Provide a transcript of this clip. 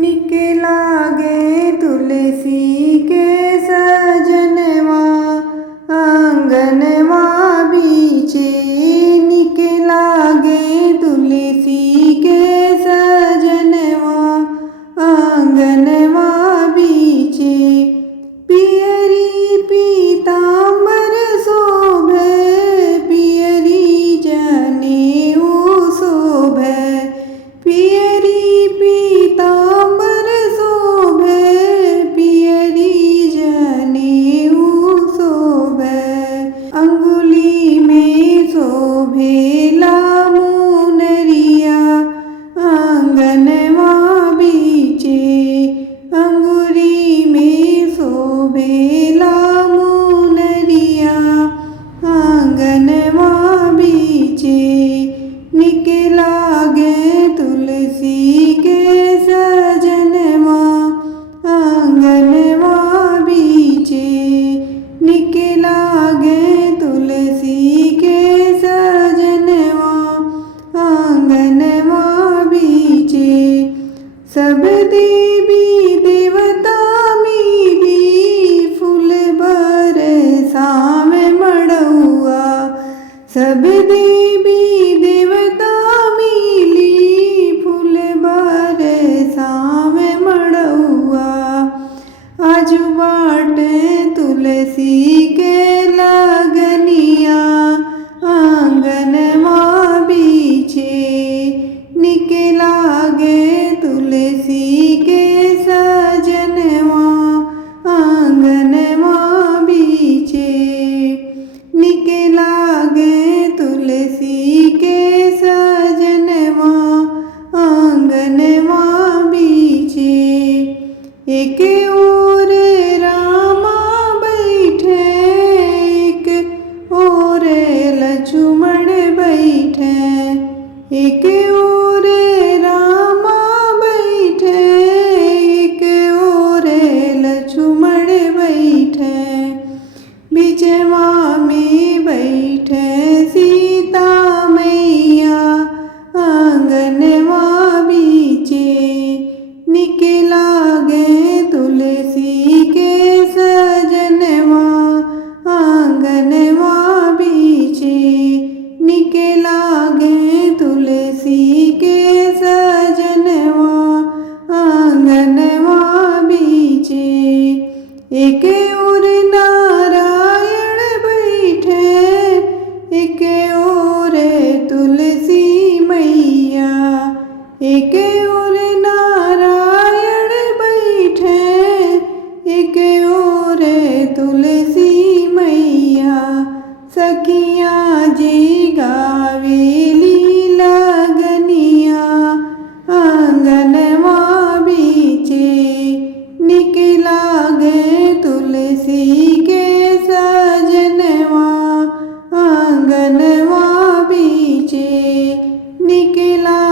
निक लागे तुलसी के सजनवा आंगनवा बीचे। निक लागे तुलसी के सजनवा आंगनवा बीचे। पियरी पीताम्बर शोभे पियरी जनेऊ शोभे। पियरी पीताम्बर शोभे पियरी जनेऊ शोभे। अंगुली में शोभेला मुनरिया आंगनवा बीचे। अंगुरी में शोभेला मुनरिया आंगनवा बीचे। निक लागे तुलसी के सजनवा आंगनवा बीचे। निक लागे तुलसी के सजनवा आंगनवा बीचे। सब देवी देवता मिली फूल बरसावे मड़उआ। सब देवी देवता मिली फूल बरसावे मड़उआ। आजू बाटे तुलसी के लगनिया आंगनवा बीचे। निक लागे तुलसी के सजनवा आंगनवा बीचे। निक लागे तुलसी के सजनवा आंगनवा बीचे। एक ओर रामा बैठे एक ओर लक्ष्मण बैठे। एक ओर रामा बैठे एक ओर लक्ष्मण बैठे। बिचवा में बैठे सीता मैया आंगनवा बीचे। निक लागे तुलसी के सजनवा आंगनवा बीचे। निक लागे तुलसी के सजनवा आंगनवा बीचे। एक ओर नारायण बैठे एक ओर तुलसी मैया। एक ओर नारायण बैठे एक ओर तुलसी मैया। सखियाँ जी गावेली लगनिया आंगनवा बीचे। निक लागे तुलसी के सजनवा आंगनवा बीचे। निक लागे